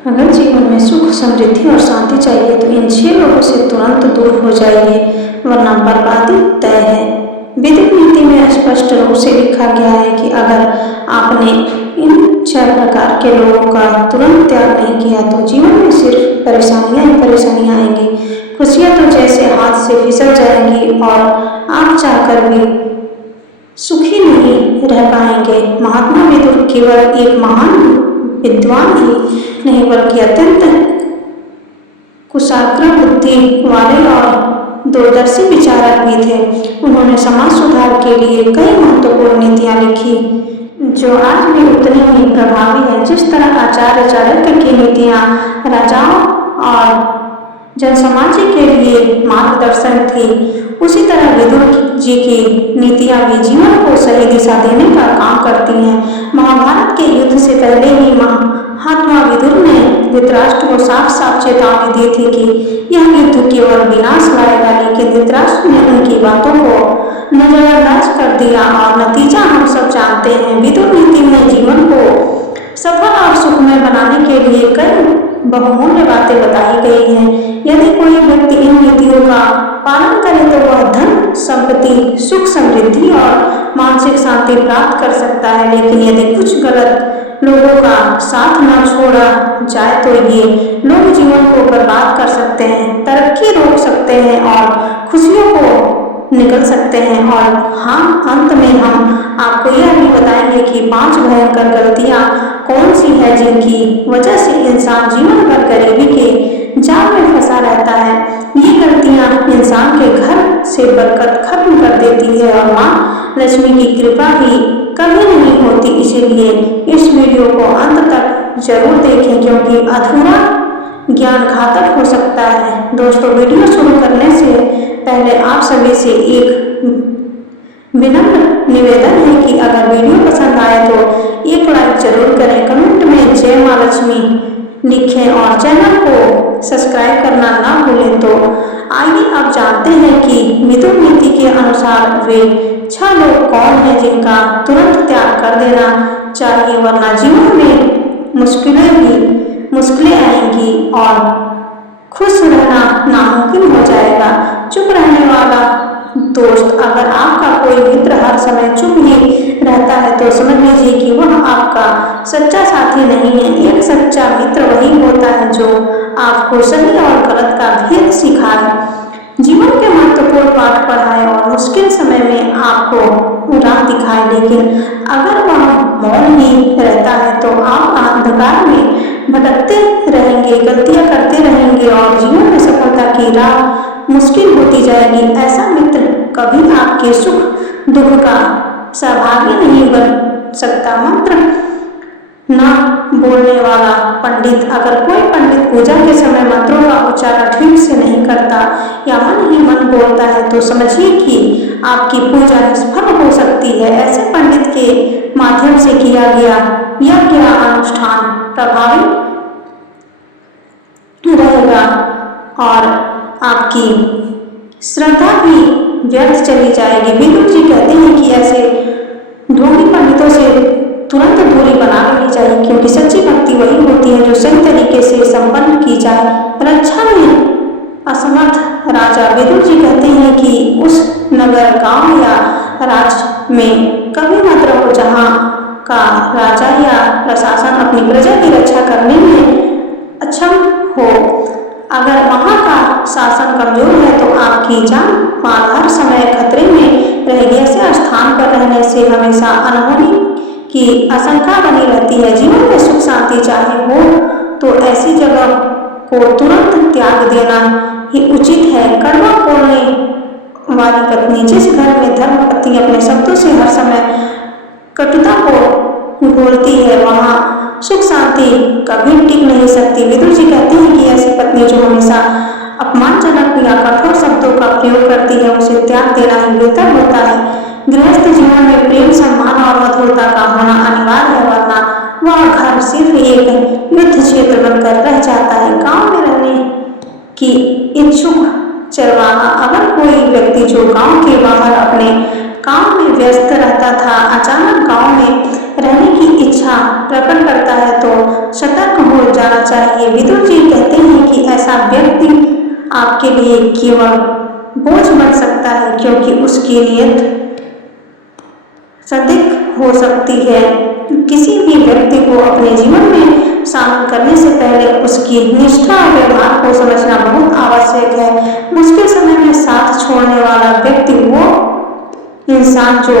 अगर जीवन में सुख, समृद्धि और शांति चाहिए तो इन 6 लोगों से तुरंत दूर हो जाइए, वरना बर्बादी तय है। वैदिक नीति में स्पष्ट रूप से लिखा गया है कि अगर आपने इन 6 प्रकार के लोगों का तुरंत त्याग नहीं किया तो जीवन में सिर्फ परेशानियां ही परेशानियां आएंगी। खुशियां तो जैसे हाथ से फिसल जाएंगी और आप चाहकर भी सुखी नहीं रह पाएंगे। महात्मा विदुर केवल एक महान विद्वान ही नहीं बल्कि अत्यंत कुशाग्र बुद्धि वाले और दूरदर्शी विचारक भी थे। उन्होंने समाज सुधार के लिए कई महत्वपूर्ण नीतियां लिखी जो आज भी उतनी ही प्रभावी है। जिस तरह आचार्य चाणक्य की नीतियां राजाओं और जनसमाज के लिए मार्गदर्शन थी, उसी तरह विदुर जी की नीतियां भी जीवन को सही दिशा देने का काम करती हैं। महाभारत के युद्ध से पहले ही महात्मा विदुर ने धृतराष्ट्र को साफ साफ चेतावनी दी थी कि यह युद्ध केवल विनाश लाएगा, लेकिन धृतराष्ट्र ने उनकी बातों को नजरअंदाज कर दिया और नतीजा हम सब जानते हैं। विदुर नीति में जीवन को सफल और सुखमय बनाने के लिए कई बहुमूल्य बातें बताई गई हैं। यदि कोई व्यक्ति इन नीतियों का पालन करे तो वह धन, संपत्ति, सुख, समृद्धि और मानसिक शांति प्राप्त कर सकता है, लेकिन यदि कुछ गलत लोगों का साथ न छोड़ा जाए तो ये लोग जीवन को बर्बाद कर सकते हैं, तरक्की रोक सकते हैं और खुशियों को निकल सकते हैं। और हाँ, अंत में हम आपको यह भी बताएंगे कि 5 भयंकर गलतियां कौन सी है जिनकी वजह से इंसान जीवन भर गरीबी के जाल में फंसा रहता है। ये गलतियां इंसान के घर से बरकत खत्म कर देती है और माँ लक्ष्मी की कृपा ही कभी नहीं होती। इसीलिए इस वीडियो को अंत तक जरूर देखें, क्योंकि अधूरा ज्ञान घातक हो सकता है। दोस्तों, वीडियो शुरू करने से पहले आप सभी से एक विनम्र निवेदन है कि अगर वीडियो पसंद आए तो एक लाइक जरूर करें, कमेंट में जय माँ लक्ष्मी लिखें और चैनल को सब्सक्राइब करना ना भूलें। तो आइए अब जानते हैं कि विदुर नीति के अनुसार वे 6 लोग कौन हैं जिनका तुरंत त्याग कर देना चाहिए, वरना जीवन में मुश्किलें आएंगी और खुश रहना नामुमकिन हो जाएगा। चुप रहने वाला दोस्त, अगर आपका कोई मित्र हर समय चुप ही रहता है तो समझ लीजिए कि वह आपका सच्चा साथी नहीं है। एक सच्चा मित्र वही होता है जो आपको सही और गलत का भेद सिखाए, जीवन के महत्वपूर्ण पाठ पढ़ाए और मुश्किल समय में आपको राह दिखाए। लेकिन अगर वह मौन ही रहता है तो आप अंधकार में भटकते रहेंगे, गलतियां करते रहेंगे और जीवन में सफलता की राह मुश्किल होती जाएगी। ऐसा मित्र कभी आपके सुख दुख का सहभागी नहीं बन सकता। मंत्र ना बोलने वाला पंडित, अगर कोई पंडित पूजा के समय मंत्रों का उच्चारण ठीक से नहीं करता या मन ही मन बोलता है तो समझिए कि आपकी पूजा निष्फल हो सकती है। ऐसे पंडित के माध्यम से किया गया यज्ञ या अनुष्ठान प्रभावी रहेगा और आपकी श्रद्धा भी व्यर्थ चली जाएगी। विदुर जी कहते हैं कि ऐसे ढोंगी पंडितों से तुरंत दूरी बना लेनी चाहिए, क्योंकि सच्ची भक्ति वही होती है जो सही तरीके से संपन्न की जाए। रक्षा में असमर्थ राजा, विदुर जी कहते हैं कि उस नगर, गांव या राज्य में कभी मत रहो जहां का राजा या प्रशासन अपनी प्रजा की रक्षा करने में अक्षम हो। अगर वहां का शासन कमजोर है तो आपकी जान माल हर समय खतरे में रहेगी। ऐसे स्थान पर रहने से हमेशा अनहोनी की आशंका बनी रहती है। जीवन में सुख शांति चाहे हो तो ऐसी जगह को तुरंत त्याग देना ही उचित है। कड़वा बोलने वाली पत्नी, जिस घर में धर्म पत्नी अपने शब्दों से हर समय कटुता को घोलती है, वहां सुख शांति कभी टिक नहीं सकती। विदुर जी कहते हैं कि ऐसी पत्नी जो हमेशा अपमानजनक या कठोर शब्दों का प्रयोग करती है उसे त्याग देना ही बेहतर होता है। गृहस्थ जीवन में प्रेम, सम्मान और मधुरता का होना अनिवार्य है, वरना वह घर सिर्फ एक युद्ध क्षेत्र बनकर रह जाता है। गांव में रहने की इच्छुक चरवाहा, अगर कोई व्यक्ति जो गांव के बाहर अपने काम में व्यस्त रहता था अचानक गांव में रहने की इच्छा प्रकट करता है तो सतर्क हो जाना चाहिए। विदुर जी कहते हैं कि ऐसा व्यक्ति आपके लिए केवल बोझ बन सकता है, क्योंकि उसकी नीयत संदिग्ध हो सकती है। किसी भी व्यक्ति को अपने जीवन में शामिल करने से पहले उसकी निष्ठा और व्यवहार को समझना बहुत आवश्यक है। मुश्किल समय में साथ छोड़ने वाला व्यक्ति वो इंसान जो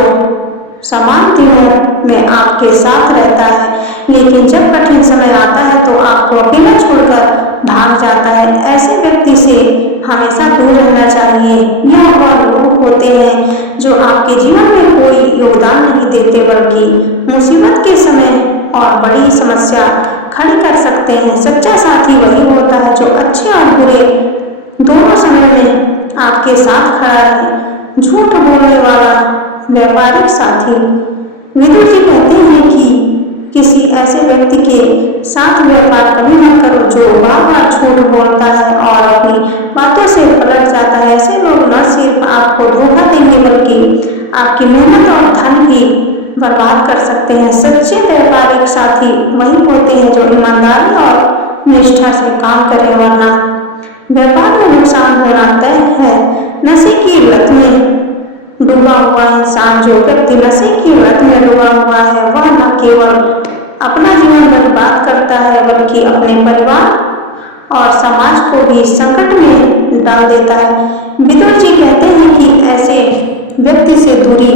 समान दिनों में आपके साथ रहता है, लेकिन जब कठिन समय आता है तो आपको अकेला छोड़कर भाग जाता है। ऐसे व्यक्ति से हमेशा दूर रहना चाहिए। यह वह लोग होते हैं जो आपके जीवन में कोई योगदान नहीं देते, बल्कि मुसीबत के समय और बड़ी समस्या खड़ी कर सकते हैं। सच्चा साथी वही होता है जो अच्छे और बुरे दोनों समय में आपके साथ खड़ा है। झूठ बोलने वाला व्यापारिक साथी। विदुर जी कहते हैं कि किसी ऐसे व्यक्ति के साथ व्यापार कभी न करो जो बार बार झूठ बोलता है और अपनी बातों से पलट जाता है। ऐसे लोग न सिर्फ आपको धोखा देंगे, बल्कि आपकी मेहनत और धन भी बर्बाद कर सकते हैं। सच्चे व्यापारिक साथी वही होते हैं जो ईमानदारी और निष्ठा से काम करें, वरना व्यापार में नुकसान होना तय है। नशे की लत में डूबा हुआ इंसान, जो व्यक्ति नशे की लत में डूबा हुआ है, वह न केवल अपना जीवन बर्बाद करता है, बल्कि अपने परिवार और समाज को भी संकट में डाल देता है। विदुर जी कहते हैं कि ऐसे व्यक्ति से दूरी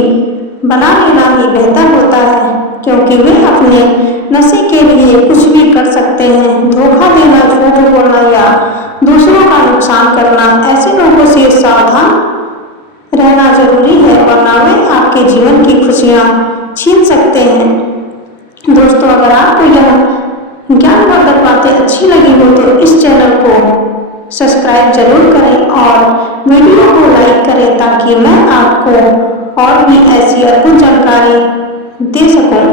बना लेना ही बेहतर होता है, क्योंकि वे अपने नशे के लिए कुछ भी कर सकते हैं। धोखा देना, झूठ बोलना या दूसरों का नुकसान करना, ऐसे लोगों से सावधान रहना जरूरी है, वरना वे आपके जीवन की खुशियां छीन सकते हैं। दोस्तों, अगर आपको यह ज्ञानवर्धक बातें अच्छी लगी हो तो इस चैनल को सब्सक्राइब जरूर करें और वीडियो को लाइक करें, ताकि मैं आपको और भी ऐसी अद्भुत जानकारी दे सकूं।